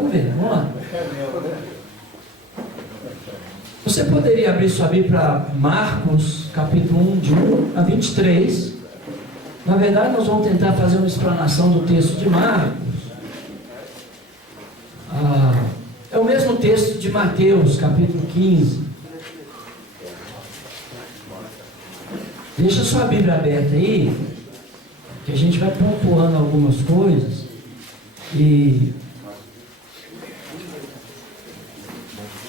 Vamos ver, vamos lá. Você poderia abrir sua Bíblia para Marcos, capítulo 1, de 1 a 23. Na verdade, nós vamos tentar fazer uma explanação do texto de Marcos. É o mesmo texto de Mateus, capítulo 15. Deixa sua Bíblia aberta aí, que a gente vai pontuando algumas coisas. E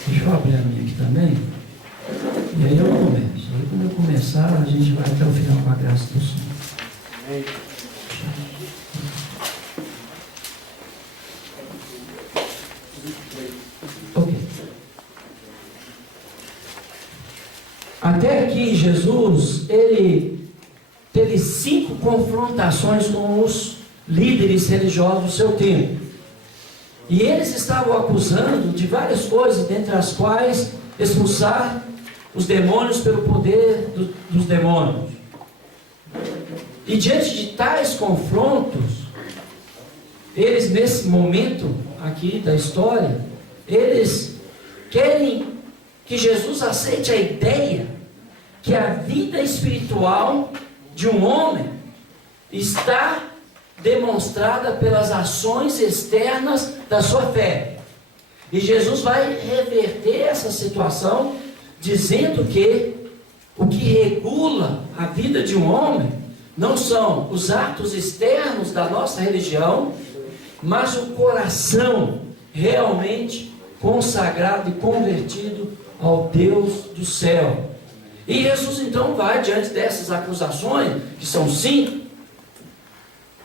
deixa eu abrir a minha aqui também. E aí eu começo. Aí quando eu começar, a gente vai até o final com a graça do Senhor. Ok. Até aqui Jesus, ele teve 5 confrontações com os líderes religiosos do seu tempo. E eles estavam acusando de várias coisas, dentre as quais expulsar os demônios pelo poder dos demônios. E diante de tais confrontos, eles nesse momento aqui da história, eles querem que Jesus aceite a ideia que a vida espiritual de um homem está demonstrada pelas ações externas da sua fé. E Jesus vai reverter essa situação, dizendo que o que regula a vida de um homem não são os atos externos da nossa religião, mas o coração realmente consagrado e convertido ao Deus do céu. E Jesus então vai diante dessas acusações, que são 5,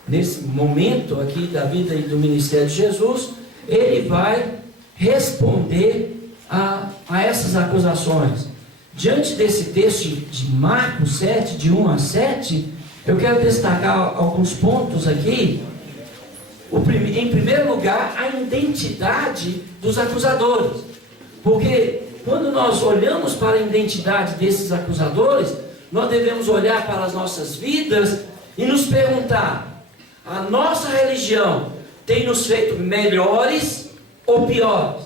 nesse momento aqui da vida e do ministério de Jesus, ele vai responder a essas acusações. Diante desse texto de Marcos 7, de 1 a 7, eu quero destacar alguns pontos aqui. Em primeiro lugar, a identidade dos acusadores. Porque quando nós olhamos para a identidade desses acusadores, nós devemos olhar para as nossas vidas e nos perguntar: a nossa religião tem nos feito melhores ou piores?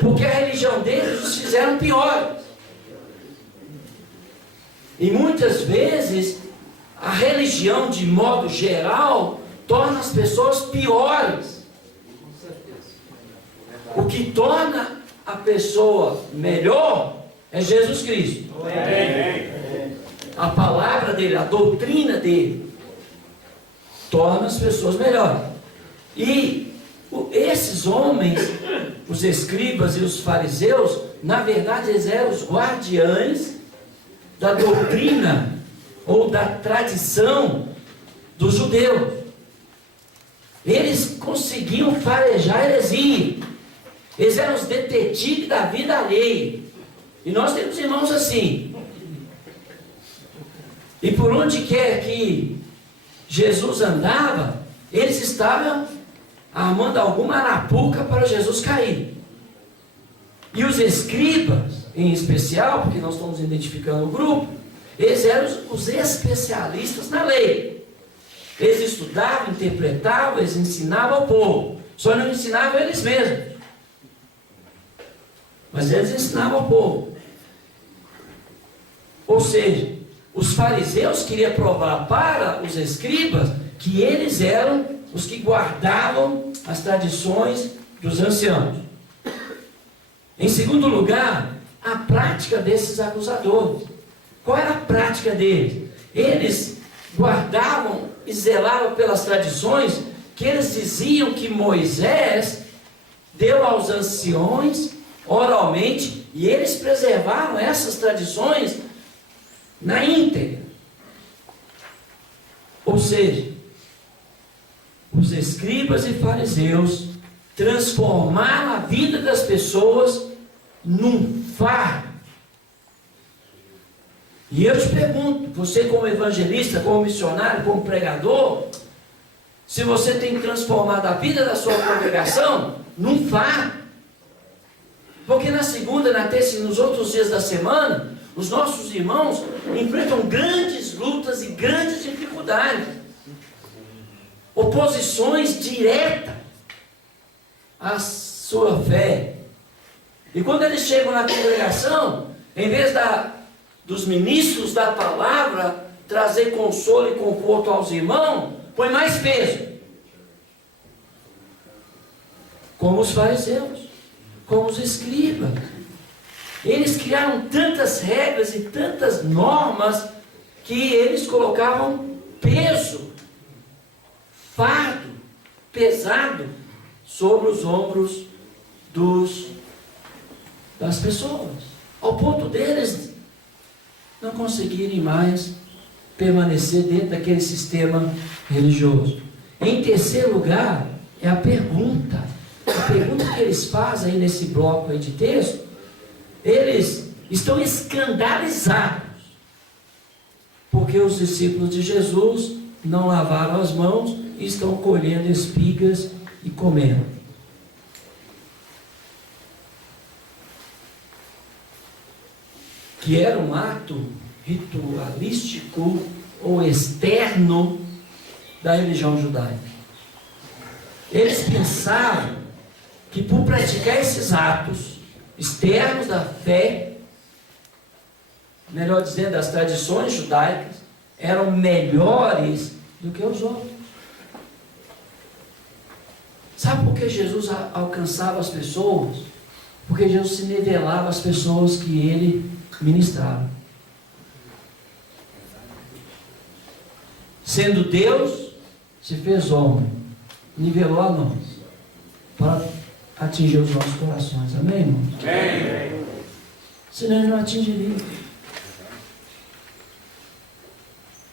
Porque a religião deles os fizeram piores. E muitas vezes a religião, de modo geral, torna as pessoas piores. O que torna a pessoa melhor é Jesus Cristo. A palavra dele, a doutrina dele, torna as pessoas melhores. E esses homens, os escribas e os fariseus, na verdade eles eram os guardiães da doutrina ou da tradição dos judeus. Eles conseguiam farejar heresia. Eles eram os detetives da vida alheia. E nós temos irmãos assim. E por onde quer que Jesus andava, eles estavam armando alguma arapuca para Jesus cair. E os escribas, em especial, porque nós estamos identificando o grupo, eles eram os especialistas na lei. Eles estudavam, interpretavam, eles ensinavam ao povo. Só não ensinavam eles mesmos, mas eles ensinavam ao povo. Ou seja, os fariseus queriam provar para os escribas que eles eram os que guardavam as tradições dos anciãos. Em segundo lugar, a prática desses acusadores. Qual era a prática deles? Eles guardavam e zelavam pelas tradições que eles diziam que Moisés deu aos anciões oralmente, e eles preservaram essas tradições na íntegra. Ou seja, os escribas e fariseus transformaram a vida das pessoas num fardo. E eu te pergunto, você como evangelista, como missionário, como pregador, se você tem transformado a vida da sua congregação num fardo. Porque na segunda, na terça e nos outros dias da semana, os nossos irmãos enfrentam grandes lutas e grandes dificuldades. Oposições diretas a sua fé. E quando eles chegam na congregação, em vez dos ministros da palavra trazer consolo e conforto aos irmãos, põe mais peso. Como os fariseus, como os escribas. Eles criaram tantas regras e tantas normas que eles colocavam peso, fardo, pesado sobre os ombros das pessoas, ao ponto deles não conseguirem mais permanecer dentro daquele sistema religioso. Em terceiro lugar, é a pergunta que eles fazem aí nesse bloco aí de texto. Eles estão escandalizados porque os discípulos de Jesus não lavaram as mãos e estão colhendo espigas e comendo. Que era um ato ritualístico ou externo da religião judaica. Eles pensavam que por praticar esses atos externos da fé, melhor dizendo, das tradições judaicas, eram melhores do que os outros. Sabe por que Jesus alcançava as pessoas? Porque Jesus se nivelava as pessoas que ele ministrava. Sendo Deus, se fez homem, nivelou a nós, para atingir os nossos corações. Amém, irmãos? Amém. Senão ele não atingiria.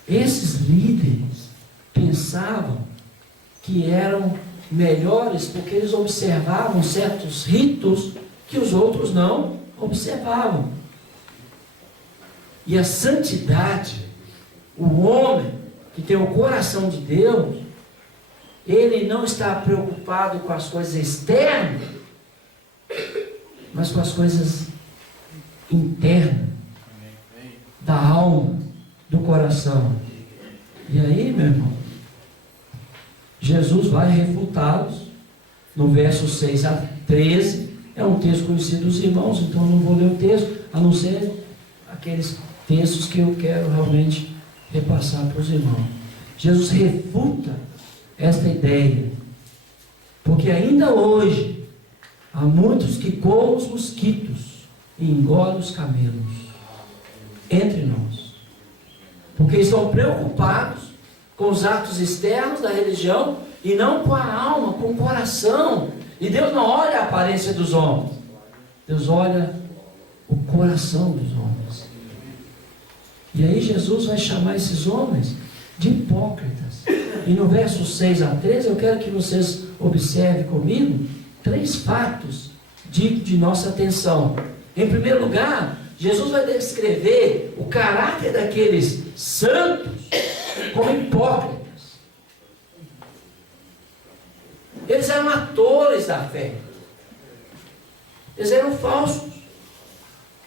Esses líderes pensavam que eram melhores porque eles observavam certos ritos que os outros não observavam. E a santidade, o homem que tem o coração de Deus, ele não está preocupado com as coisas externas, mas com as coisas internas, da alma, do coração. E aí, meu irmão, Jesus vai refutá-los no verso 6 a 13. É um texto conhecido dos irmãos, então eu não vou ler o texto, a não ser aqueles textos que eu quero realmente repassar para os irmãos. Jesus refuta esta ideia, porque ainda hoje há muitos que coam os mosquitos e engolem os camelos entre nós, porque estão preocupados com os atos externos da religião e não com a alma, com o coração. E Deus não olha a aparência dos homens, Deus olha o coração dos homens. E aí Jesus vai chamar esses homens de hipócritas. E no verso 6 a 13, eu quero que vocês observem comigo 3 fatos dignos de nossa atenção. Em primeiro lugar, Jesus vai descrever o caráter daqueles santos como hipócritas. Eles eram atores da fé. Eles eram falsos.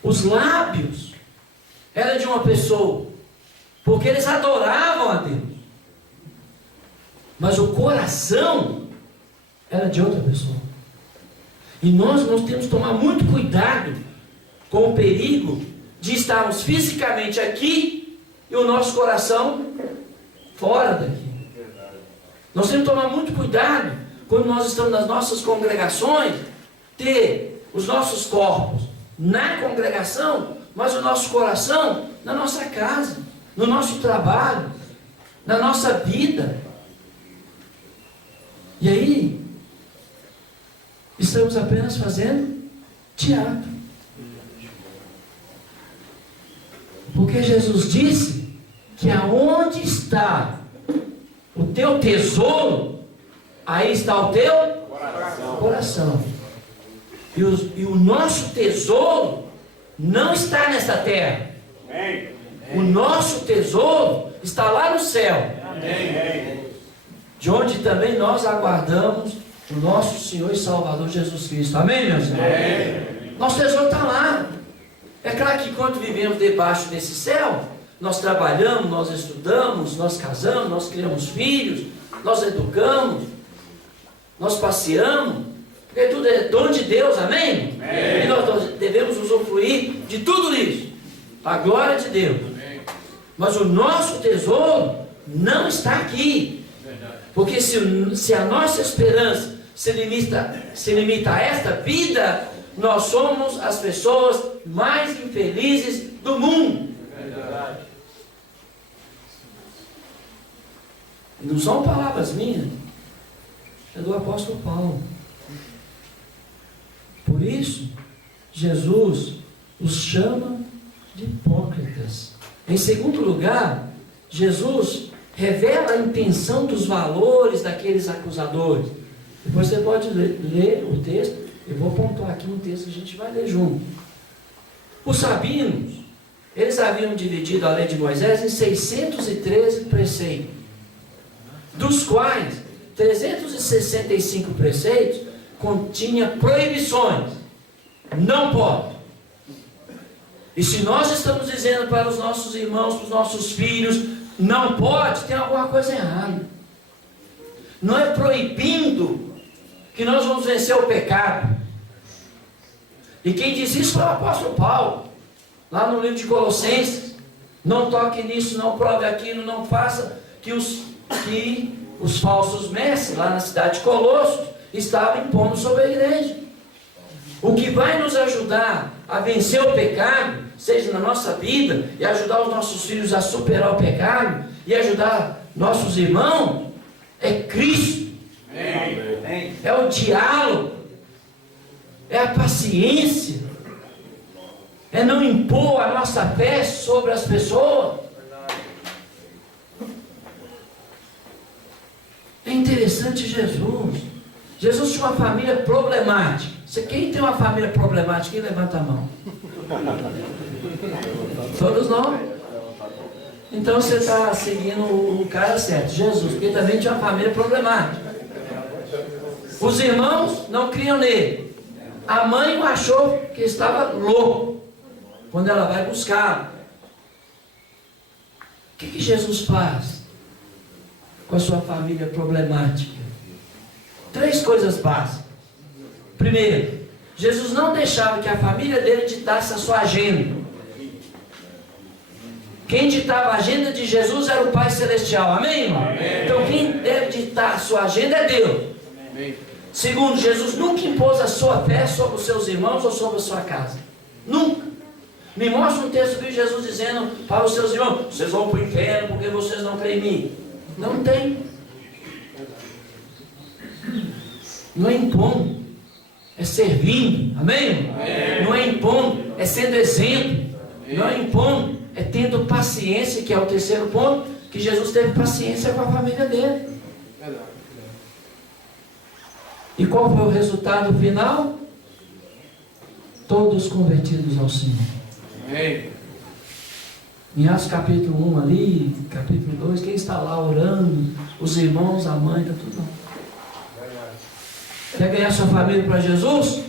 Os lábios eram de uma pessoa, porque eles adoravam a Deus. Mas o coração era de outra pessoa. E nós temos que tomar muito cuidado com o perigo de estarmos fisicamente aqui e o nosso coração fora daqui. Nós temos que tomar muito cuidado quando nós estamos nas nossas congregações, ter os nossos corpos na congregação, mas o nosso coração na nossa casa, no nosso trabalho, na nossa vida. E aí, estamos apenas fazendo teatro. Porque Jesus disse que aonde está o teu tesouro, aí está o teu coração. E o nosso tesouro não está nessa terra. O nosso tesouro está lá no céu. De onde também nós aguardamos o nosso Senhor e Salvador Jesus Cristo. Amém, meus irmãos? Nosso tesouro está lá. É claro que enquanto vivemos debaixo desse céu, nós trabalhamos, nós estudamos, nós casamos, nós criamos filhos, nós educamos, nós passeamos, Porque tudo é dom de Deus, amém? E nós devemos usufruir de tudo isso, a glória de Deus. Mas o nosso tesouro não está aqui. Porque se a nossa esperança se limita a esta vida, nós somos as pessoas mais infelizes do mundo. E não são palavras minhas, é do apóstolo Paulo. Por isso, Jesus os chama de hipócritas. Em segundo lugar, Jesus revela a intenção dos valores daqueles acusadores. Depois você pode ler o texto. Eu vou pontuar aqui um texto que a gente vai ler junto. Os sabinos, eles haviam dividido a lei de Moisés em 613 preceitos, dos quais 365 preceitos continha proibições. Não pode. E se nós estamos dizendo para os nossos irmãos, para os nossos filhos, não pode, tem alguma coisa errada. Não é proibindo que nós vamos vencer o pecado. E quem diz isso foi o apóstolo Paulo, lá no livro de Colossenses. Não toque nisso, não prove aquilo, não faça, que os falsos mestres lá na cidade de Colossos estavam impondo sobre a igreja. O que vai nos ajudar a vencer o pecado, seja na nossa vida, e ajudar os nossos filhos a superar o pecado, e ajudar nossos irmãos, é Cristo. Amém. É o diálogo, é a paciência, é não impor a nossa fé sobre as pessoas. É interessante Jesus tinha uma família problemática. Quem tem uma família problemática, quem levanta a mão? Todos nós. Então você está seguindo o cara certo, Jesus, porque também tinha uma família problemática. Os irmãos não criam nele. A mãe o achou que estava louco quando ela vai buscá-lo. O que Jesus faz com a sua família problemática? 3 coisas básicas. Primeiro, Jesus não deixava que a família dele ditasse a sua agenda. Quem ditava a agenda de Jesus era o Pai Celestial, amém, irmão? Amém. Então quem deve ditar a sua agenda é Deus. Amém. Segundo, Jesus nunca impôs a sua fé sobre os seus irmãos ou sobre a sua casa. Nunca. Me mostra um texto de Jesus dizendo para os seus irmãos: vocês vão para o inferno porque vocês não creem em mim. Não tem. Não é impondo, é servindo, amém? Amém? Não é impondo, é sendo exemplo. Amém. Não é impondo, é tendo paciência, que é o terceiro ponto, que Jesus teve paciência com a família dele. E qual foi o resultado final? Todos convertidos ao Senhor. Amém. Em Atos capítulo 1 ali, capítulo 2, quem está lá orando? Os irmãos, a mãe, está tudo lá. Quer ganhar sua família para Jesus?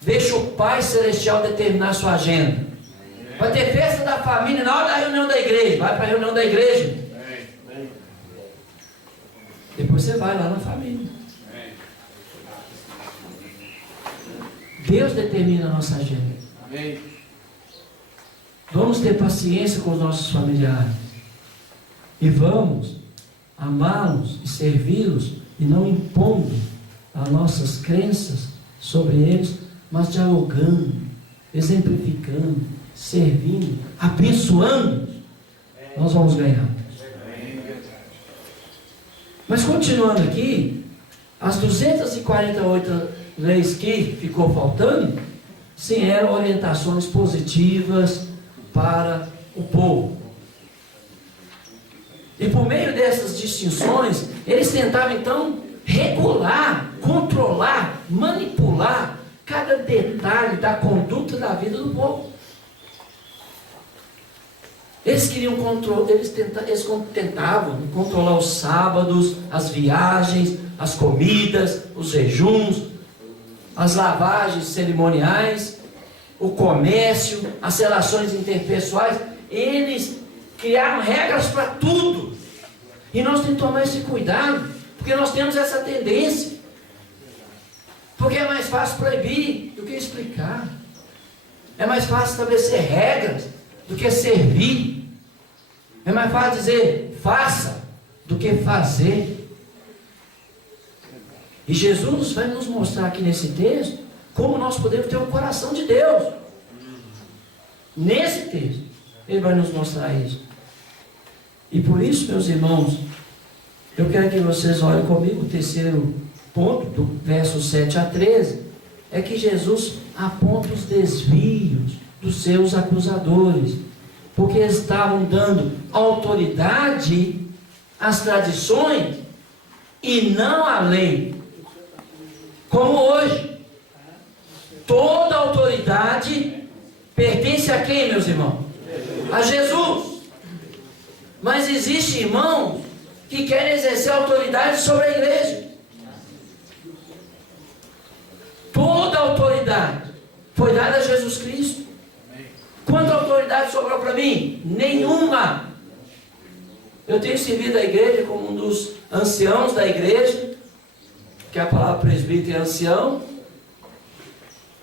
Deixa o Pai Celestial determinar a sua agenda. Vai ter festa da família na hora da reunião da igreja. Vai para a reunião da igreja. Depois você vai lá na família. Deus determina a nossa agenda. Vamos ter paciência com os nossos familiares. E vamos amá-los e servi-los, e não impondo as nossas crenças sobre eles, mas dialogando, exemplificando, servindo, abençoando, nós vamos ganhar. Mas continuando aqui, as 248 leis que ficou faltando, sim, eram orientações positivas para o povo. E por meio dessas distinções, eles tentavam então regular, controlar, manipular cada detalhe da conduta da vida do povo. Eles queriam eles tentavam controlar os sábados, as viagens, as comidas, os jejuns, as lavagens cerimoniais, o comércio, as relações interpessoais. Eles criaram regras para tudo. E nós temos que tomar esse cuidado, porque nós temos essa tendência. Porque é mais fácil proibir do que explicar. É mais fácil estabelecer regras do que servir. É mais fácil dizer faça do que fazer. E Jesus vai nos mostrar aqui nesse texto como nós podemos ter o coração de Deus. Nesse texto, Ele vai nos mostrar isso. E por isso, meus irmãos, eu quero que vocês olhem comigo o terceiro ponto, do verso 7 a 13, é que Jesus aponta os desvios dos seus acusadores, porque eles estavam dando autoridade às tradições e não à lei. Como hoje, toda autoridade pertence a quem, meus irmãos? A Jesus. Mas existem irmãos que querem exercer autoridade sobre a igreja. Toda autoridade foi dada a Jesus Cristo. Quanta autoridade sobrou para mim? Nenhuma. Eu tenho servido a igreja como um dos anciãos da igreja, que a palavra presbítero é ancião,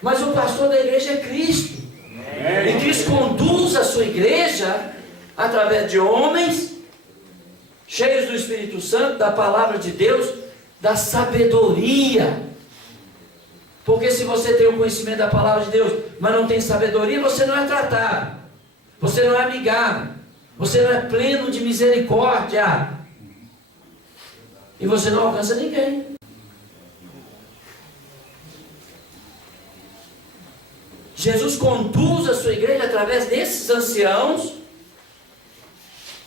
mas o pastor da igreja é Cristo. E Cristo conduz a sua igreja através de homens cheios do Espírito Santo, da palavra de Deus, da sabedoria. Porque se você tem o conhecimento da palavra de Deus, mas não tem sabedoria, você não é tratado, você não é amigável, você não é pleno de misericórdia, e você não alcança ninguém. Jesus conduz a sua igreja através desses anciãos,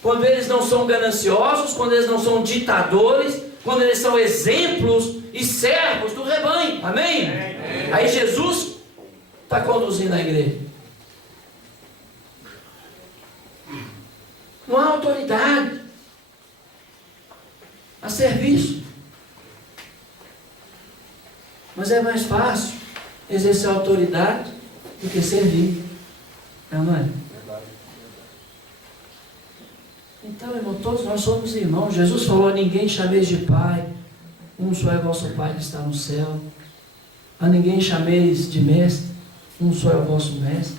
quando eles não são gananciosos, quando eles não são ditadores, quando eles são exemplos e servos do rebanho. Amém? Aí Jesus está conduzindo a igreja. Não há autoridade, há serviço. Mas é mais fácil exercer a autoridade do que servir. Não é? Então, irmão, todos nós somos irmãos. Jesus falou: ninguém chameis de pai, um só é vosso Pai que está no céu. A ninguém chameis de mestre, um só é o vosso mestre.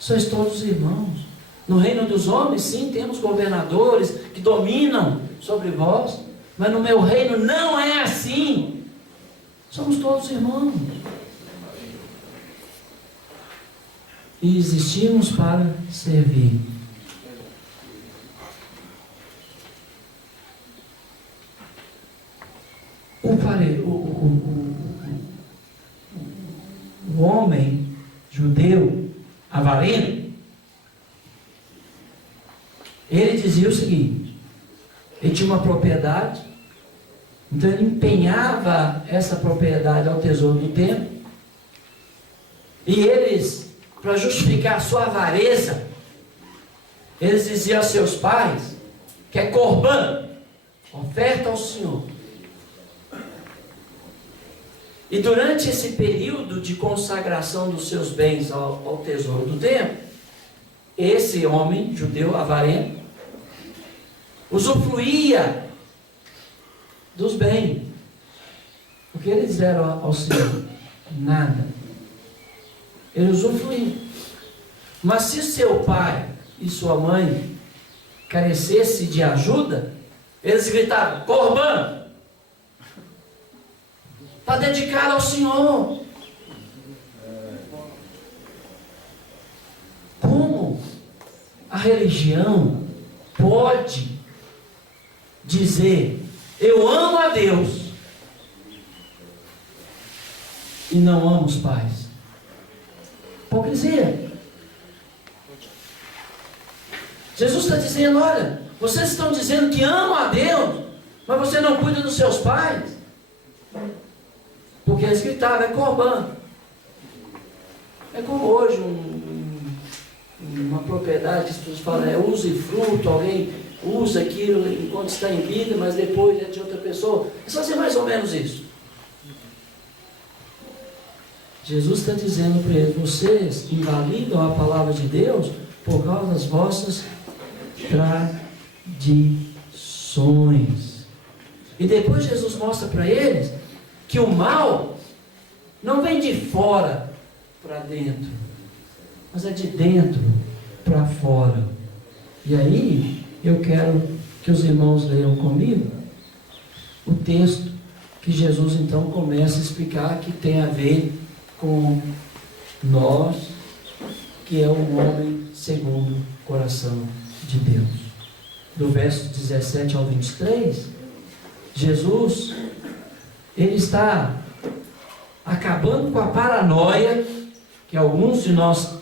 Sois todos irmãos. No reino dos homens, sim, temos governadores que dominam sobre vós, mas no meu reino não é assim. Somos todos irmãos. E existimos para servir. O homem judeu avarento, ele dizia o seguinte: ele tinha uma propriedade, então ele empenhava essa propriedade ao tesouro do templo, e eles, para justificar a sua avareza, eles diziam aos seus pais que é corban, oferta ao Senhor. E durante esse período de consagração dos seus bens ao tesouro do templo, esse homem judeu avarento usufruía dos bens. O que eles deram ao Senhor? Nada. Ele usufruía. Mas se seu pai e sua mãe carecessem de ajuda, eles gritavam: corban! Está dedicado ao Senhor. Como a religião pode dizer: eu amo a Deus, e não amo os pais? Hipocrisia. Jesus está dizendo: olha, vocês estão dizendo que amam a Deus, mas você não cuida dos seus pais. Porque eles gritavam: é corban. É como hoje uma propriedade que as pessoas falam: é usufruto, alguém usa aquilo enquanto está em vida, mas depois é de outra pessoa. Eles fazem mais ou menos isso. Jesus está dizendo para eles: vocês invalidam a palavra de Deus por causa das vossas tradições. E depois Jesus mostra para eles que o mal Não vem de fora para dentro, mas é de dentro para fora. E aí, eu quero que os irmãos leiam comigo o texto que Jesus então começa a explicar, que tem a ver com nós, que é o homem segundo o coração de Deus. Do verso 17 ao 23, Jesus, ele está acabando com a paranoia que alguns de nós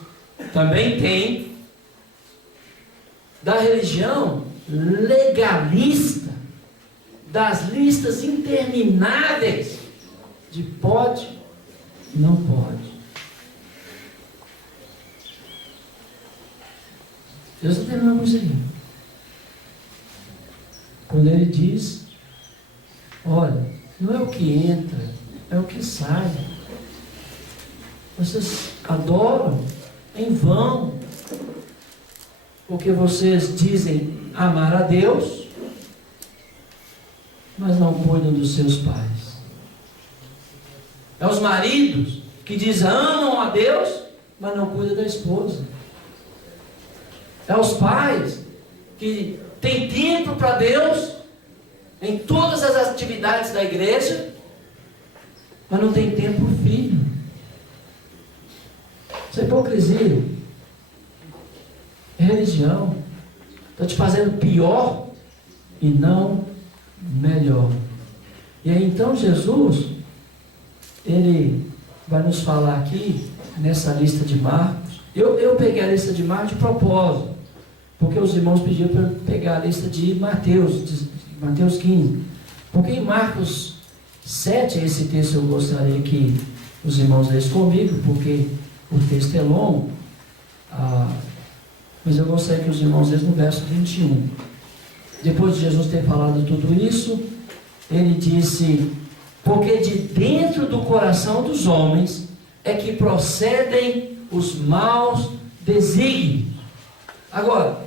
também têm, da religião legalista, das listas intermináveis de pode e não pode. Deus está terminando com isso aí. Quando ele diz, olha, não é o que entra, é o que sai. Vocês adoram em vão, porque vocês dizem amar a Deus, mas não cuidam dos seus pais. É os maridos que dizem amam a Deus, mas não cuidam da esposa. É os pais que têm tempo para Deus em todas as atividades da igreja, mas não tem tempo para o filho. Isso é hipocrisia. É religião. Está te fazendo pior e não melhor. E aí então Jesus, ele vai nos falar aqui nessa lista de Marcos. Eu peguei a lista de Marcos de propósito, porque os irmãos pediram para eu pegar a lista de Mateus 15. Porque em Marcos 7, esse texto eu gostaria que os irmãos lessem comigo, porque o texto é longo, mas eu gostaria que os irmãos lessem no verso 21. Depois de Jesus ter falado tudo isso, ele disse, porque de dentro do coração dos homens é que procedem os maus desígnios. Agora,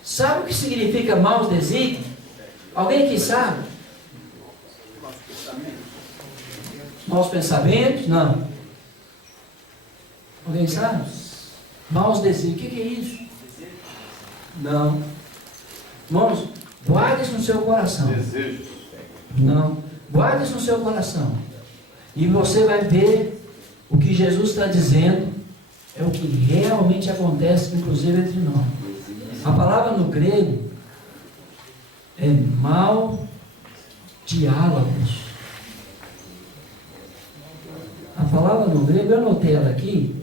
sabe o que significa maus desígnios? Alguém aqui sabe? Maus pensamentos? Não. Alguém sabe? Maus desígnios. O que é isso? Não. Irmãos, guarde isso no seu coração. Desejos. Não. Guarde isso no seu coração. E você vai ver o que Jesus está dizendo. É o que realmente acontece, inclusive entre nós. A palavra no grego é mau diálogos. A palavra no grego, eu anotei ela aqui,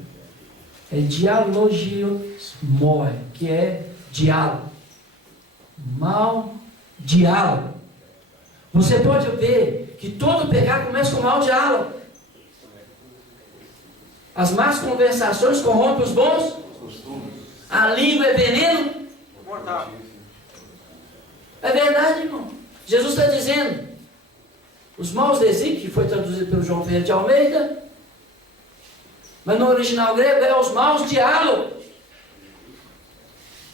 é dialogiomoi, que é diálogo. Mau diálogo. Você pode ver que todo pecado começa com mau diálogo. As más conversações corrompem os bons. A língua é veneno. É verdade, irmão. Jesus está dizendo, os maus desígnios, que foi traduzido pelo João Ferreira de Almeida, mas no original grego é os maus diálogos.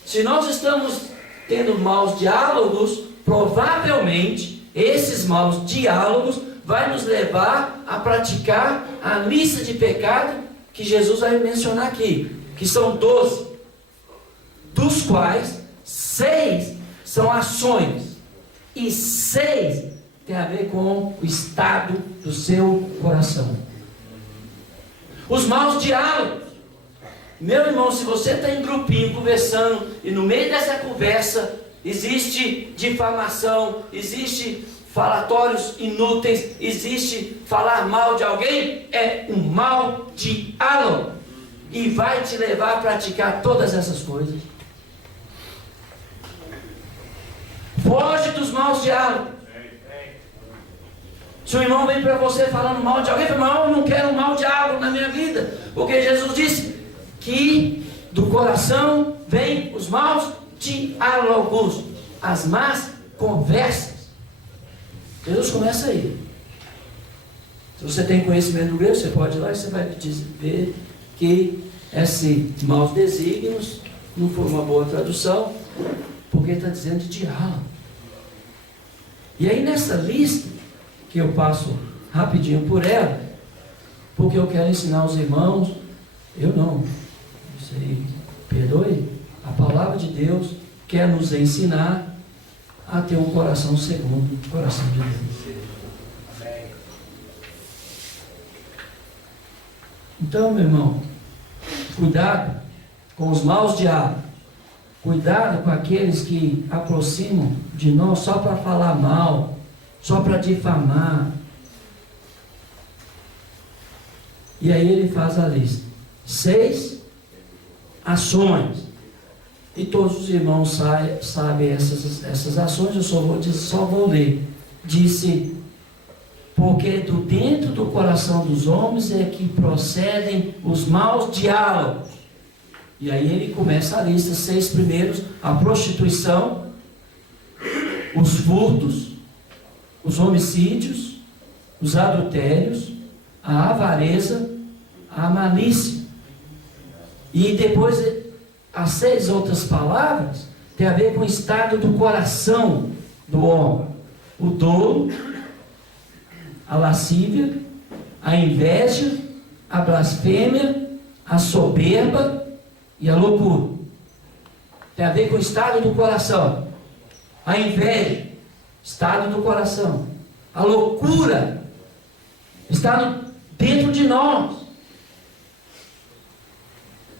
Se nós estamos tendo maus diálogos, provavelmente esses maus diálogos vai nos levar a praticar a lista de pecado que Jesus vai mencionar aqui, que são 12, dos quais 6 são ações e 6 tem a ver com o estado do seu coração. Os maus diálogos. Meu irmão, se você está em grupinho conversando e no meio dessa conversa existe difamação, existe falatórios inúteis, existe falar mal de alguém, é um mau diálogo e vai te levar a praticar todas essas coisas. Foge dos maus diálogos. Se o irmão vem para você falando mal de alguém, irmão, eu não quero um mau diálogo na minha vida, porque Jesus disse que do coração vem os maus diálogos, as más conversas. Jesus começa aí. Se você tem conhecimento do grego, você pode ir lá e você vai ver que esses maus desígnios não foi uma boa tradução, porque está dizendo de diálogo. E aí nessa lista, que eu passo rapidinho por ela, porque eu quero ensinar os irmãos. Eu não, isso aí, perdoe. A palavra de Deus quer nos ensinar a ter um coração segundo o coração de Deus. Então, meu irmão, cuidado com os maus diabos. Cuidado com aqueles que aproximam de nós só para falar mal, só para difamar. E aí ele faz a lista. 6 ações. E todos os irmãos sabem essas ações, eu só vou ler. Disse, porque do dentro do coração dos homens é que procedem os maus diálogos. E aí ele começa a lista, 6 primeiros: a prostituição, os furtos, os homicídios, os adultérios, a avareza, a malícia. E depois as 6 outras palavras tem a ver com o estado do coração do homem: o dolo, a lascívia, a inveja, a blasfêmia, a soberba e a loucura. Tem a ver com o estado do coração. A inveja, estado do coração. A loucura, está dentro de nós.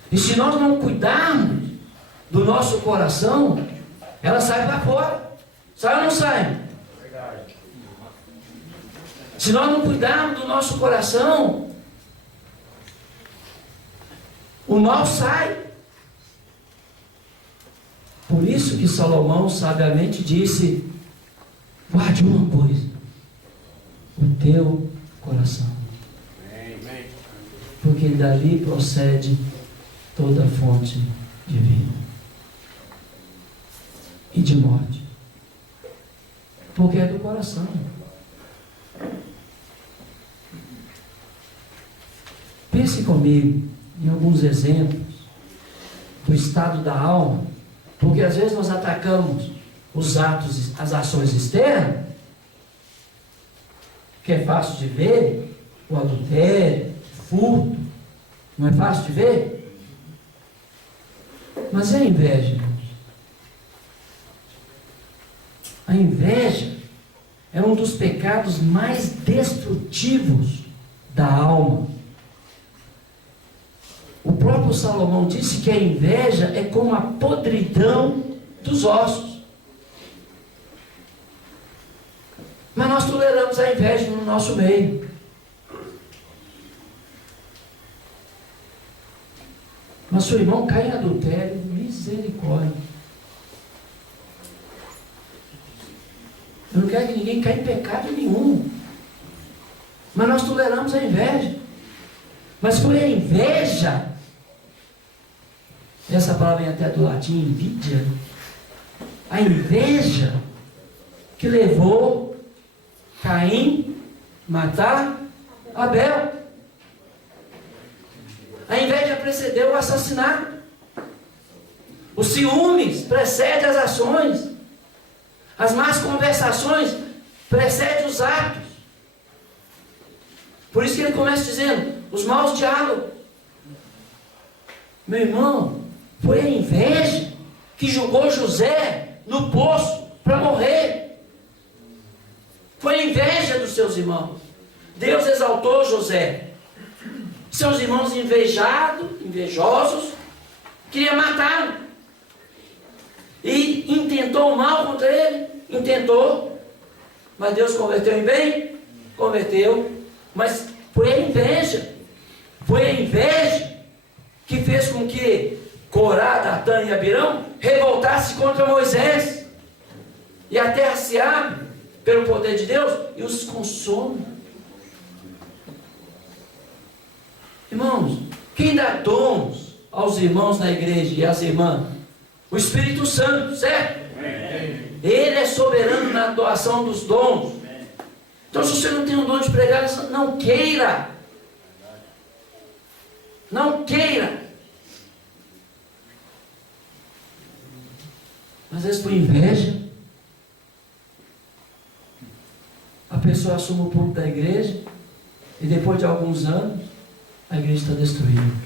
E se nós não cuidarmos do nosso coração, ela sai para fora. Sai ou não sai? Se nós não cuidarmos do nosso coração, o mal sai. Por isso que Salomão sabiamente disse: guarde uma coisa, o teu coração, porque dali procede toda a fonte de vida e de morte, porque é do coração. Pense comigo em alguns exemplos do estado da alma, porque às vezes nós atacamos os atos, as ações externas, que é fácil de ver, o adultério, o furto, não é fácil de ver? Mas é a inveja, irmãos. A inveja é um dos pecados mais destrutivos da alma. O próprio Salomão disse que a inveja é como a podridão dos ossos. Mas nós toleramos a inveja no nosso meio. Mas seu irmão cai em adultério, misericórdia. Eu não quero que ninguém caia em pecado nenhum. Mas nós toleramos a inveja. Mas foi a inveja, essa palavra vem até do latim, invidia, a inveja que levou Caim matar Abel. A inveja precedeu o assassinato. O ciúmes precede as ações. As más conversações precedem os atos. Por isso que ele começa dizendo, os maus diálogos. Meu irmão, foi a inveja que jogou José no poço para morrer. Foi a inveja dos seus irmãos. Deus exaltou José. Seus irmãos invejosos, queriam matá-lo. E intentou o mal contra ele. Intentou. Mas Deus converteu em bem? Converteu. Mas foi a inveja. Foi a inveja que fez com que Corá, Datã e Abirão revoltassem contra Moisés. E a terra se abre pelo poder de Deus e os consome. Irmãos, quem dá dons aos irmãos da igreja e às irmãs? O Espírito Santo, certo? Ele é soberano na doação dos dons. Então, se você não tem o dom de pregar, não queira. Não queira. Às vezes por inveja. A pessoa assume o púlpito da igreja e depois de alguns anos a igreja está destruída.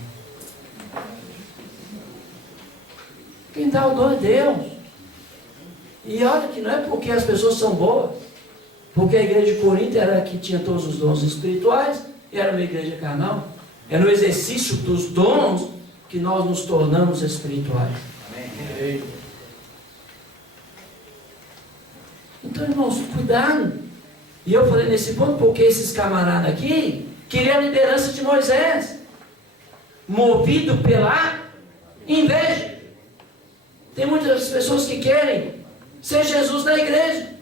Quem dá o dom é Deus. E olha que não é porque as pessoas são boas, porque a igreja de Corinto era que tinha todos os dons espirituais e era uma igreja carnal. É no exercício dos dons que nós nos tornamos espirituais. Amém. Então, irmãos, cuidado. E eu falei nesse ponto porque esses camaradas aqui queriam a liderança de Moisés, movido pela inveja. Tem muitas pessoas que querem ser Jesus na igreja,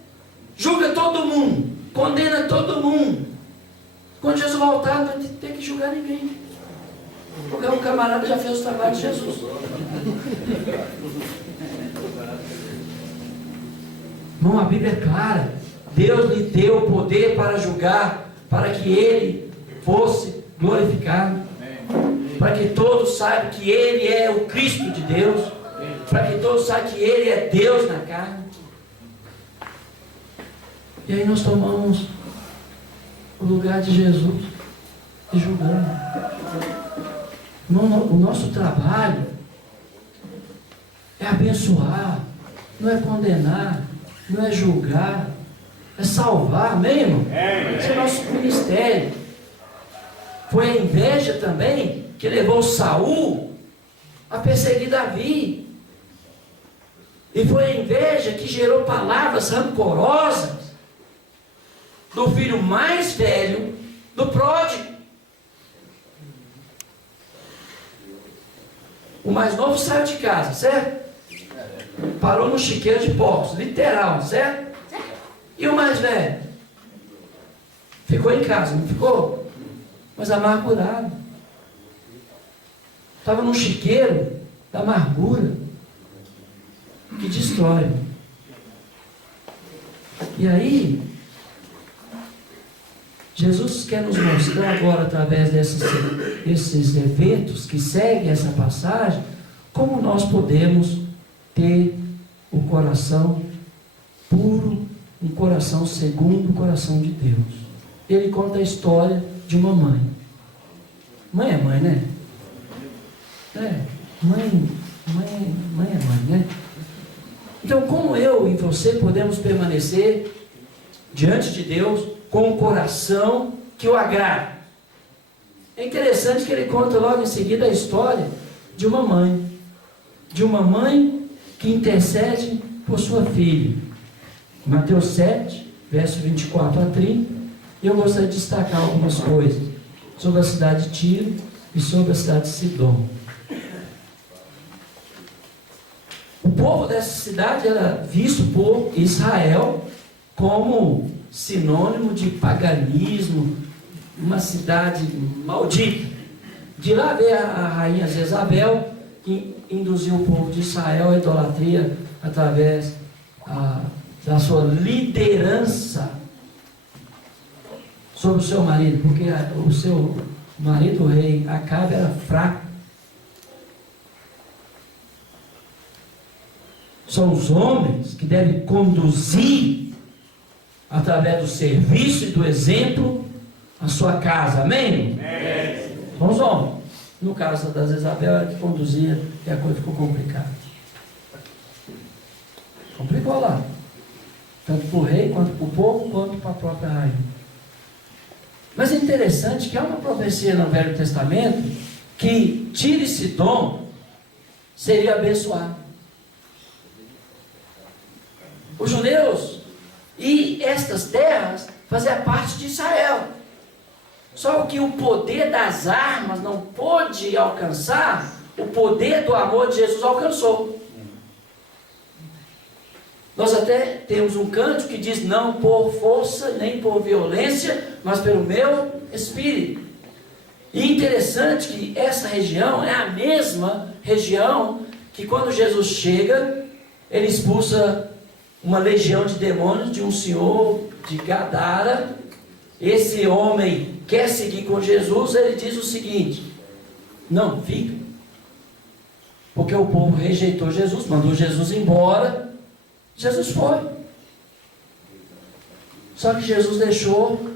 julga todo mundo, condena todo mundo. Quando Jesus voltar, não vai ter que julgar ninguém, porque o camarada já fez o trabalho de Jesus. Irmão, a Bíblia é clara. Deus lhe deu o poder para julgar, para que Ele fosse glorificado, para que todos saibam que Ele é o Cristo de Deus, para que todos saibam que Ele é Deus na carne. E aí nós tomamos o lugar de Jesus e julgamos. Irmão, o nosso trabalho é abençoar, não é condenar, não é julgar, é salvar, amém, irmão? Esse é o nosso ministério. Foi a inveja também que levou Saul a perseguir Davi. E foi a inveja que gerou palavras rancorosas do filho mais velho do pródigo. O mais novo saiu de casa, certo? Parou no chiqueiro de porcos, literal, certo? E o mais velho? Ficou em casa, não ficou? Mas amargurado. Estava num chiqueiro da amargura que destrói. E aí, Jesus quer nos mostrar agora, através desses eventos que seguem essa passagem, como nós podemos ter o coração puro, um coração segundo o coração de Deus. Ele conta a história de uma mãe. Mãe é mãe, né? Mãe é mãe, né? Então, como eu e você podemos permanecer diante de Deus com um coração que o agrada? É interessante que ele conta logo em seguida a história de uma mãe que intercede por sua filha. Mateus 7, verso 24 a 30. E eu gostaria de destacar algumas coisas sobre a cidade de Tiro e sobre a cidade de Sidom. O povo dessa cidade era visto por Israel como sinônimo de paganismo, uma cidade maldita. De lá veio a rainha Jezabel, que induziu o povo de Israel à idolatria através da sua liderança sobre o seu marido, porque o seu marido, o rei Acabe, era fraco. São os homens que devem conduzir, através do serviço e do exemplo, a sua casa, amém? São os homens. No caso da Jezabel, era que conduzia e a coisa ficou complicada. Complicou lá. Tanto para o rei, quanto para o povo, quanto para a própria rainha. Mas é interessante que há uma profecia no Velho Testamento que Tiro e Sidom seria abençoado. Os judeus e estas terras faziam parte de Israel. Só que o poder das armas não pôde alcançar, o poder do amor de Jesus alcançou. Nós até temos um cântico que diz: não por força nem por violência, mas pelo meu espírito. E interessante que essa região é a mesma região que quando Jesus chega, ele expulsa uma legião de demônios de um senhor de Gadara. Esse homem quer seguir com Jesus, ele diz o seguinte: não, fica. Porque o povo rejeitou Jesus, mandou Jesus embora. Jesus foi. Só que Jesus deixou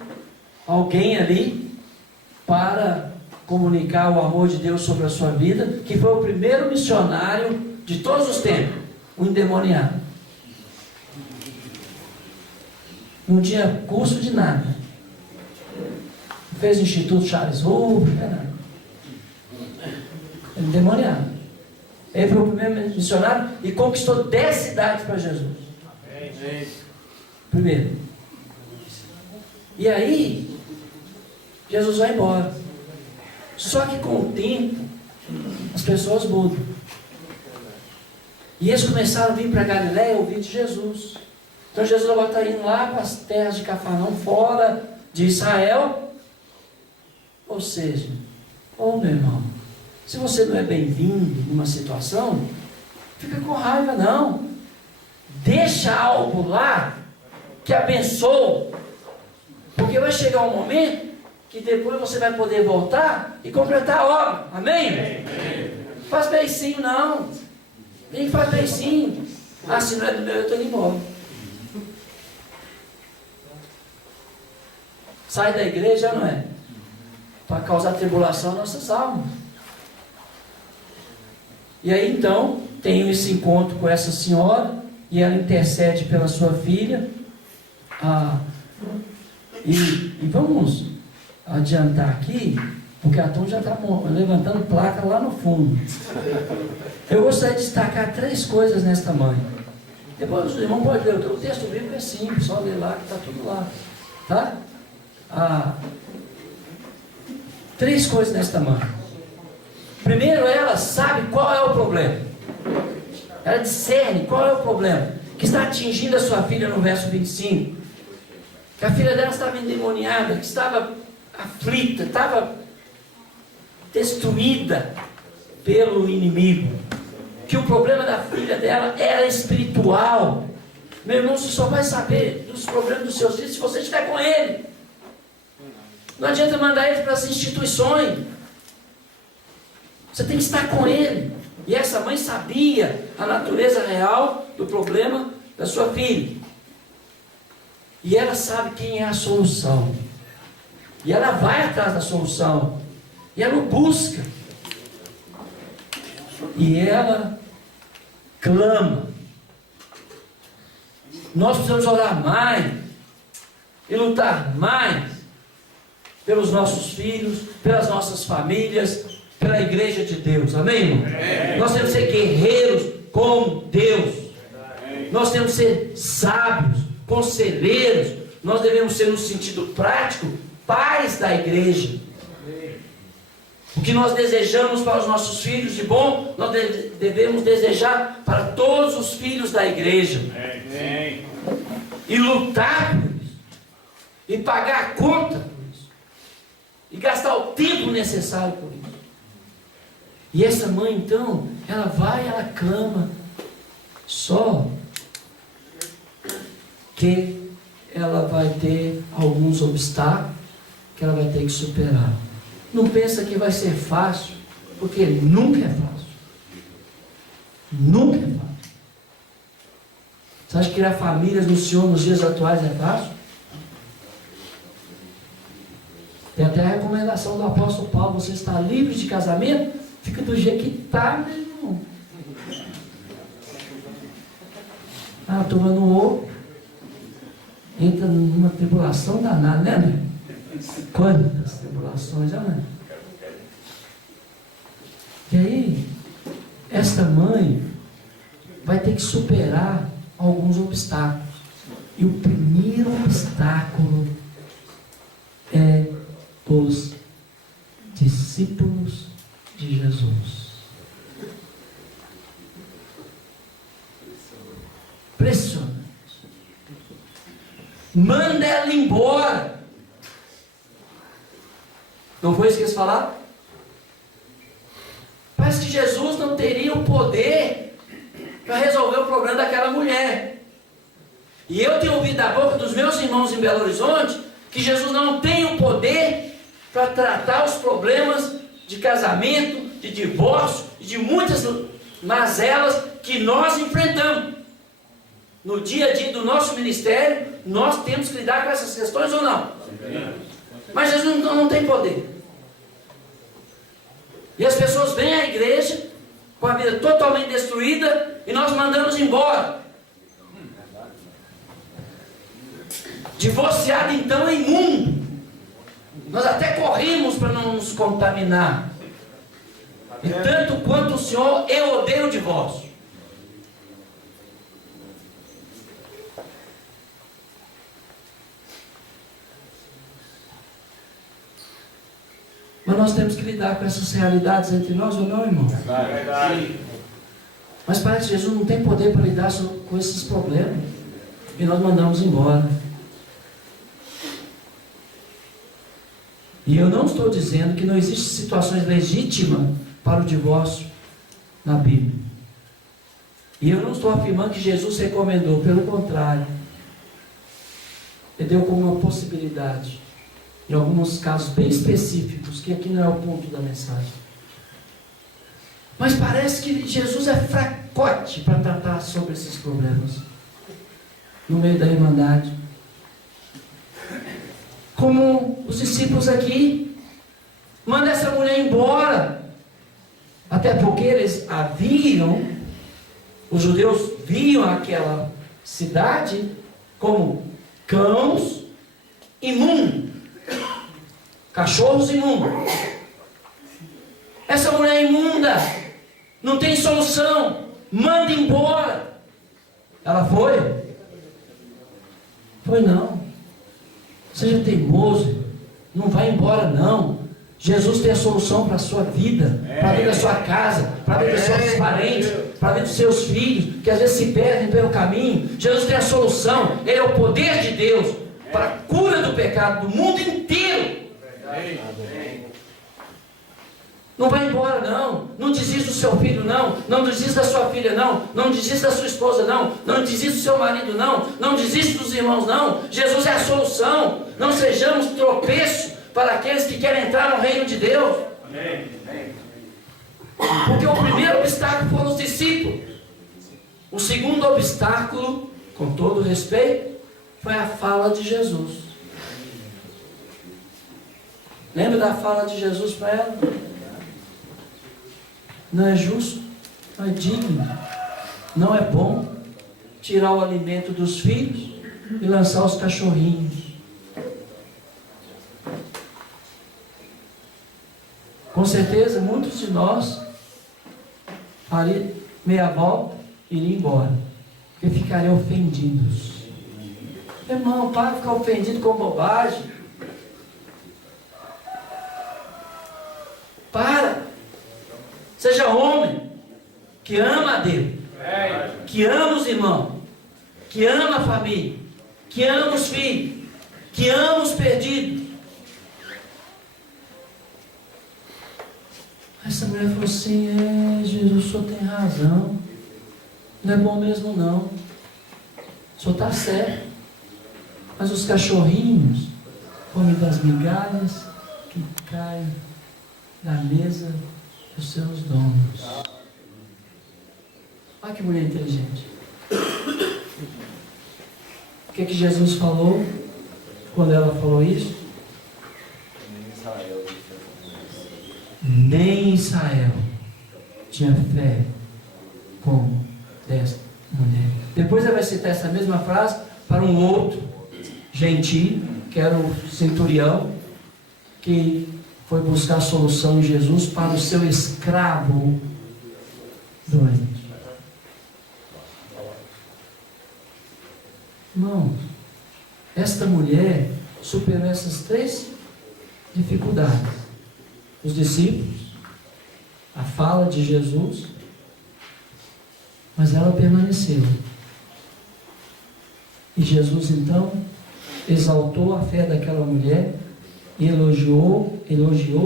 alguém ali para comunicar o amor de Deus sobre a sua vida, que foi o primeiro missionário de todos os tempos, o endemoniado. Não tinha curso de nada. Não fez Instituto Charles Ruff, não é nada. Endemoniado. Ele foi o primeiro missionário e conquistou 10 cidades para Jesus. Primeiro. E aí, Jesus vai embora. Só que com o tempo, as pessoas mudam. E eles começaram a vir para Galiléia ouvir de Jesus. Então Jesus agora está indo lá para as terras de Cafarnaum, fora de Israel. Ou seja, meu irmão, se você não é bem-vindo numa situação, fica com raiva não. Deixa algo lá que abençoe. Porque vai chegar um momento que depois você vai poder voltar e completar a obra. Amém? Amém. Faz beicinho não. Quem faz beicinho? Ah, se não é do meu, eu estou indo embora. Sai da igreja, não é? Para causar tribulação às nossas almas. E aí então, tenho esse encontro com essa senhora, e ela intercede pela sua filha. E vamos adiantar aqui, porque a Tom já está levantando placa lá no fundo. Eu gostaria de destacar 3 coisas nesta mãe. Depois o irmão pode ler, o texto bíblico é simples, só ler lá que está tudo lá. Tá? 3 coisas nesta mãe. Primeiro, ela sabe qual é o problema. Ela discerne qual é o problema que está atingindo a sua filha no verso 25. Que a filha dela estava endemoniada, que estava aflita, estava destruída pelo inimigo. Que o problema da filha dela era espiritual. Meu irmão, você só vai saber dos problemas dos seus filhos se você estiver com ele. Não adianta mandar eles para as instituições. Você tem que estar com ele. E essa mãe sabia a natureza real do problema da sua filha. E ela sabe quem é a solução. E ela vai atrás da solução. E ela o busca. E ela clama. Nós precisamos orar mais. E lutar mais. Pelos nossos filhos, pelas nossas famílias, pela igreja de Deus. Amém, irmão? Amém. Nós temos que ser guerreiros com Deus. Amém. Nós temos que ser sábios, conselheiros. Nós devemos ser, no sentido prático, pais da igreja. Amém. O que nós desejamos para os nossos filhos de bom, nós devemos desejar para todos os filhos da igreja. Amém. E lutar por isso. E pagar a conta por isso. E gastar o tempo necessário por isso. E essa mãe então, ela vai, ela clama. Só que ela vai ter alguns obstáculos que ela vai ter que superar. Não pensa que vai ser fácil, porque nunca é fácil. Nunca é fácil. Você acha que criar famílias no Senhor nos dias atuais é fácil? Tem até a recomendação do apóstolo Paulo: você está livre de casamento, fica do jeito que está, meu irmão. A turma não ouve, entra numa tribulação danada, né, amigo? Quantas tribulações, né? E aí, esta mãe vai ter que superar alguns obstáculos. E o primeiro obstáculo é os discípulos de Jesus. Impressionante. Manda ela embora. Não foi isso que eles falaram? Parece que Jesus não teria o poder para resolver o problema daquela mulher. E eu tenho ouvido da boca dos meus irmãos em Belo Horizonte que Jesus não tem o poder para tratar os problemas de casamento, de divórcio e de muitas mazelas que nós enfrentamos. no dia a dia do nosso ministério, nós temos que lidar com essas questões ou não? Mas Jesus não tem poder. E as pessoas vêm à igreja com a vida totalmente destruída e nós mandamos embora. Divorciado então é imundo. Nós até corrimos para não nos contaminar. E tanto quanto o Senhor, eu odeio o divórcio. Mas nós temos que lidar com essas realidades entre nós ou não, irmão? Verdade. Mas parece que Jesus não tem poder para lidar com esses problemas. E nós mandamos embora. E eu não estou dizendo que não existem situações legítimas para o divórcio na Bíblia. E eu não estou afirmando que Jesus recomendou, pelo contrário. Ele deu como uma possibilidade, em alguns casos bem específicos, que aqui não é o ponto da mensagem. Mas parece que Jesus é fracote para tratar sobre esses problemas, no meio da Irmandade. Como os discípulos aqui, manda essa mulher embora, até porque eles os judeus viam aquela cidade como cães imundos, cachorros imundos. Essa mulher imunda não tem solução, manda embora. Ela foi? Foi não. Seja teimoso, não vai embora não. Jesus tem a solução para a sua vida, para a vida da sua casa, para a vida dos seus parentes, para a vida dos seus filhos, que às vezes se perdem pelo caminho. Jesus tem a solução, Ele é o poder de Deus para a cura do pecado do mundo inteiro. Não vai embora não desista do seu filho não desista da sua filha não desista da sua esposa não desista do seu marido não desista dos irmãos não. Jesus é a solução. Não sejamos tropeço para aqueles que querem entrar no reino de Deus. Porque o primeiro obstáculo foram os discípulos. O segundo obstáculo, com todo respeito, foi a fala de Jesus. Lembra da fala de Jesus para ela? Não é justo, não é digno, não é bom tirar o alimento dos filhos e lançar os cachorrinhos. Com certeza, muitos de nós fariam meia volta e iriam embora, porque ficariam ofendidos. Irmão, para de ficar ofendido com bobagem. Para. Seja homem que ama a Deus, que ama os irmãos, que ama a família, que ama os filhos, que ama os perdidos. Essa mulher falou assim: Jesus, o senhor tem razão, não é bom mesmo não, o senhor está certo, mas os cachorrinhos comem das migalhas que caem da mesa dos seus donos. Olha que mulher inteligente. O que Jesus falou quando ela falou isso? Nem Israel tinha fé como desta mulher. Depois ele vai citar essa mesma frase para um outro gentio, que era o centurião, que foi buscar solução em Jesus para o seu escravo doente. Irmãos, esta mulher superou essas 3 dificuldades: os discípulos, a fala de Jesus, mas ela permaneceu. E Jesus então exaltou a fé daquela mulher, elogiou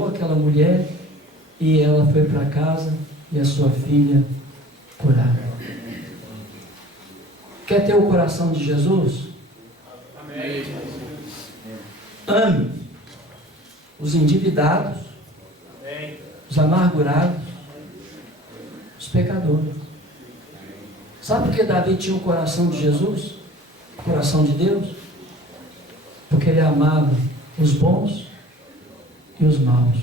aquela mulher, e ela foi para casa e a sua filha curada. Quer ter o coração de Jesus? Amém. Ame os endividados, os amargurados, os pecadores. Sabe por que Davi tinha o coração de Jesus? O coração de Deus? Porque ele amava os bons e os maus.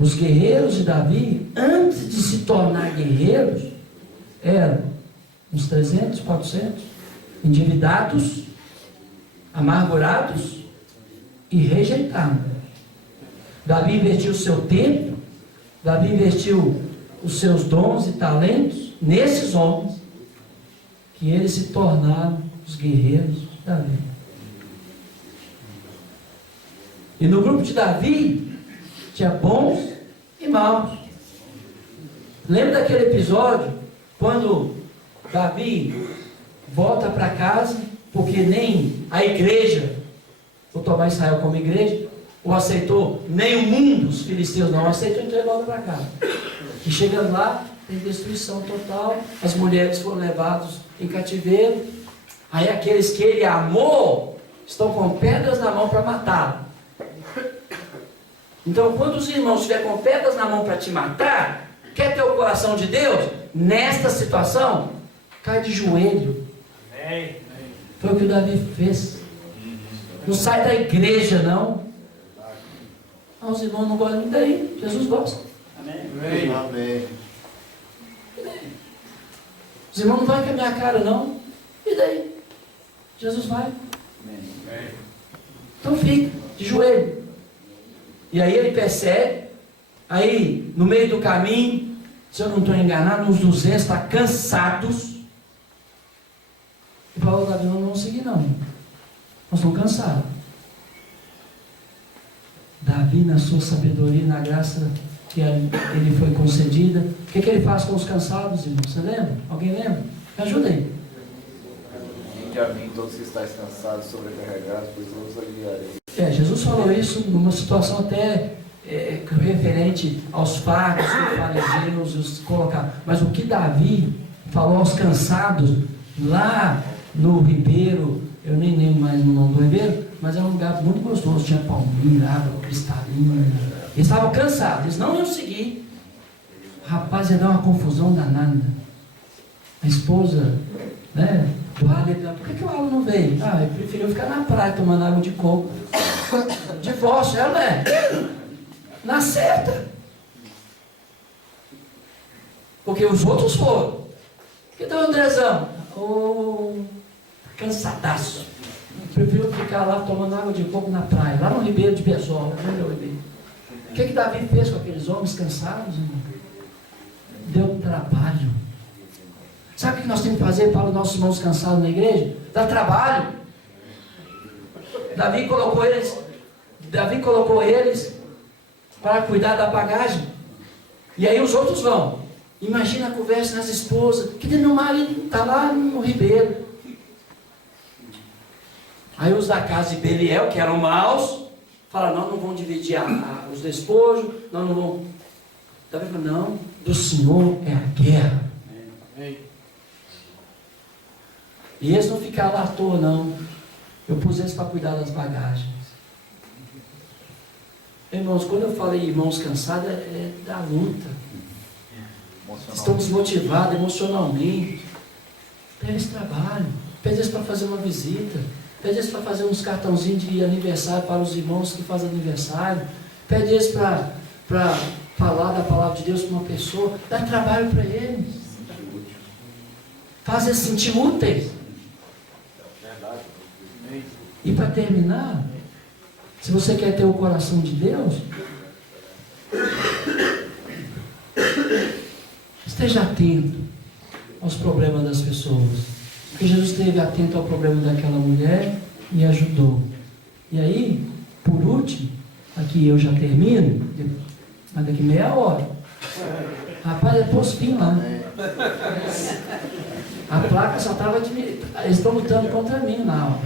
Os guerreiros de Davi, antes de se tornar guerreiros, eram uns 300, 400, endividados, amargurados e rejeitados. Davi investiu o seu tempo, Davi investiu os seus dons e talentos nesses homens, que eles se tornaram os guerreiros de Davi. E no grupo de Davi tinha bons e maus. Lembra daquele episódio quando Davi volta para casa, porque nem a igreja, vou tomar Israel como igreja, o aceitou, nem o mundo, os filisteus não aceitou, então ele volta para casa. E chegando lá, tem destruição total, as mulheres foram levadas em cativeiro, aí aqueles que ele amou estão com pedras na mão para matá-lo. Então, quando os irmãos estiverem com pedras na mão para te matar, quer ter o coração de Deus? Nesta situação, cai de joelho. Foi o que o Davi fez. Não sai da igreja, não. Ah, os irmãos não gostam daí. Jesus gosta. Amém. Amém. Os irmãos não vão com a minha cara, não. E daí? Jesus vai. Então fica de joelho. E aí ele percebe, aí no meio do caminho, se eu não estou enganado, uns 200 está cansados. E falou, Davi, não vamos seguir não. Nós estamos cansados. Davi, na sua sabedoria, na graça que ele foi concedida, o que ele faz com os cansados, irmão? Você lembra? Alguém lembra? Me ajuda aí. Vinde a mim todos que estáis cansados, sobrecarregados, pois eu vos aliviarei. Jesus falou isso numa situação até referente aos fardos que os fariseus os colocaram. Mas o que Davi falou aos cansados, lá no Ribeiro, eu nem lembro mais o nome do Ribeiro, mas era um lugar muito gostoso, tinha palmeira, água cristalina. Eles estavam cansados, eles não iam seguir. Rapaz, ia dar uma confusão danada. A esposa, né, do Alan, por que o Alan não veio? Ah, ele preferiu ficar na praia tomando água de coco. Divórcio, ela é na certa. Porque os outros foram. Que deu o Andrezão? Cansadaço. Prefiro ficar lá tomando água de coco na praia, lá no Ribeiro de Pessoa. O que Davi fez com aqueles homens cansados, irmão? Deu trabalho. Sabe o que nós temos que fazer para os nossos irmãos cansados na igreja? Dá trabalho. Davi colocou eles para cuidar da bagagem. E aí os outros vão. Imagina a conversa nas esposas. Que meu marido está lá no Ribeiro. Aí os da casa de Beliel, que eram maus, falaram, nós não vamos dividir os despojos, nós não vamos. Davi falou, não, do Senhor é a guerra. E eles não ficaram lá à toa, não. Eu pus eles para cuidar das bagagens. Irmãos, quando eu falei irmãos cansados, é da luta. Estão desmotivados emocionalmente. Pede esse trabalho. Pede eles para fazer uma visita. Pede eles para fazer uns cartãozinhos de aniversário para os irmãos que fazem aniversário. Pede eles para falar da palavra de Deus para uma pessoa. Dá trabalho para eles. Faz eles se sentir úteis. E para terminar, se você quer ter o coração de Deus, esteja atento aos problemas das pessoas. Porque Jesus esteve atento ao problema daquela mulher e ajudou. E aí, por último, aqui eu já termino, mas daqui meia hora. Rapaz, é pós-fim lá. A placa só estava eles estão lutando contra mim na aula.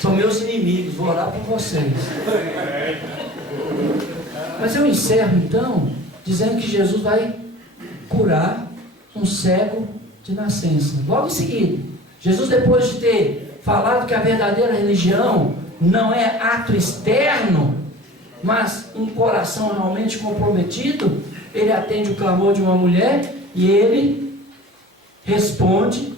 São meus inimigos, vou orar por vocês. Mas eu encerro então, dizendo que Jesus vai curar um cego de nascença. Logo em seguida, Jesus, depois de ter falado que a verdadeira religião não é ato externo, mas um coração realmente comprometido, ele atende o clamor de uma mulher e ele responde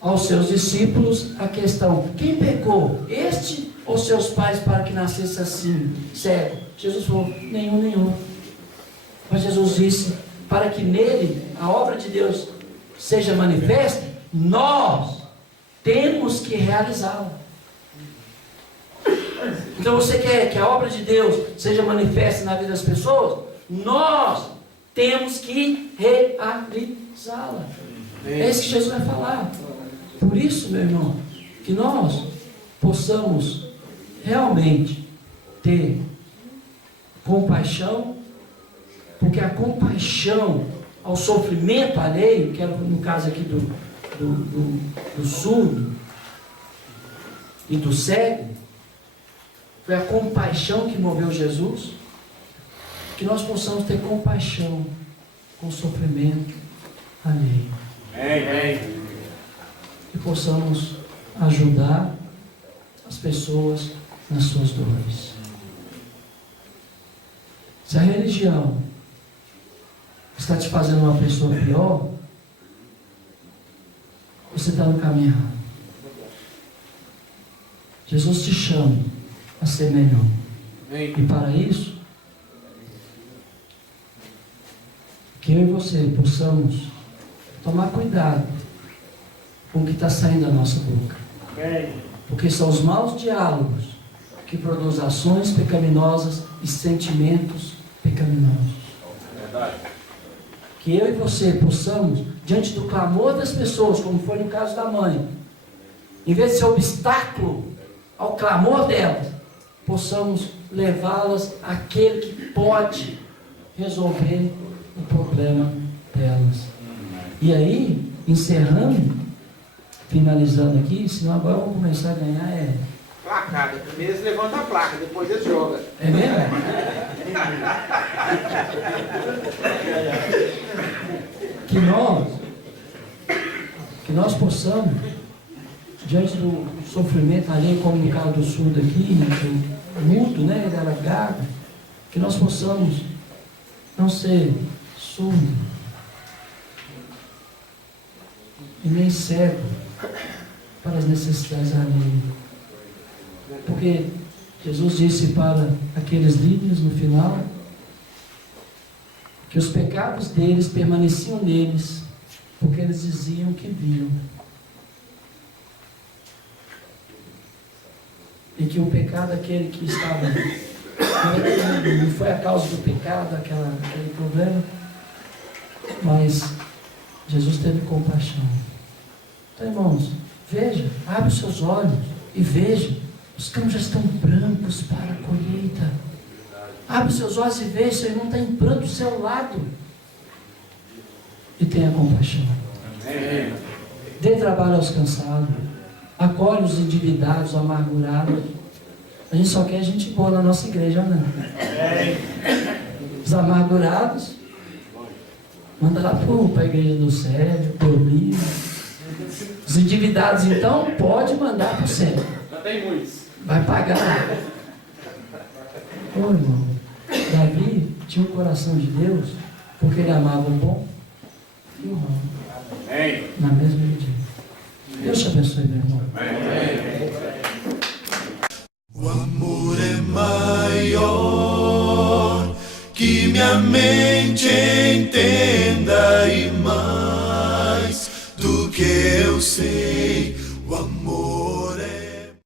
aos seus discípulos a questão: quem pecou? Este ou seus pais para que nascesse assim, cego? Jesus falou: nenhum. Mas Jesus disse: para que nele a obra de Deus seja manifesta, nós temos que realizá-la. Então você quer que a obra de Deus seja manifesta na vida das pessoas? Nós temos que realizá-la. É isso que Jesus vai falar. Por isso, meu irmão, que nós possamos realmente ter compaixão, porque a compaixão ao sofrimento alheio, que era no caso aqui do surdo e do cego, foi a compaixão que moveu Jesus. Que nós possamos ter compaixão com o sofrimento alheio. Amém. E possamos ajudar as pessoas nas suas dores. Se a religião está te fazendo uma pessoa pior, você está no caminho errado. Jesus te chama a ser melhor. E para isso, que eu e você possamos tomar cuidado com o que está saindo da nossa boca. Porque são os maus diálogos que produzem ações pecaminosas e sentimentos pecaminosos. Que eu e você possamos, diante do clamor das pessoas, como foi no caso da mãe, em vez de ser obstáculo ao clamor delas, possamos levá-las àquele que pode resolver o problema delas. E aí, encerrando, finalizando aqui, senão agora vamos começar a ganhar Placada. Primeiro eles levantam a placa, depois eles jogam. É mesmo? Que nós possamos, diante do sofrimento ali, como no caso do surdo aqui, do mudo, né? Ele era gago, que nós possamos não ser surdo e nem cego para as necessidades alheias. Porque Jesus disse para aqueles líderes no final que os pecados deles permaneciam neles, porque eles diziam que viam. E que o pecado daquele que estava, não foi a causa do pecado, aquele problema, mas Jesus teve compaixão. Então, irmãos, veja, abre os seus olhos e veja, os campos já estão brancos para a colheita. Abre os seus olhos e veja, seu irmão está em pranto do seu lado. E tenha compaixão. Amém. Dê trabalho aos cansados. Acolhe os endividados, amargurados. A gente só quer gente boa na nossa igreja, não. Os amargurados, manda lá para a igreja do Sérgio, dormir. Os endividados, então, pode mandar para o centro. Já tem muitos. Vai pagar. Ô irmão, Davi tinha o coração de Deus, porque ele amava o bom e o mal. Amém. Na mesma medida. Deus te abençoe, meu irmão. Amém. O amor é maior que me amei.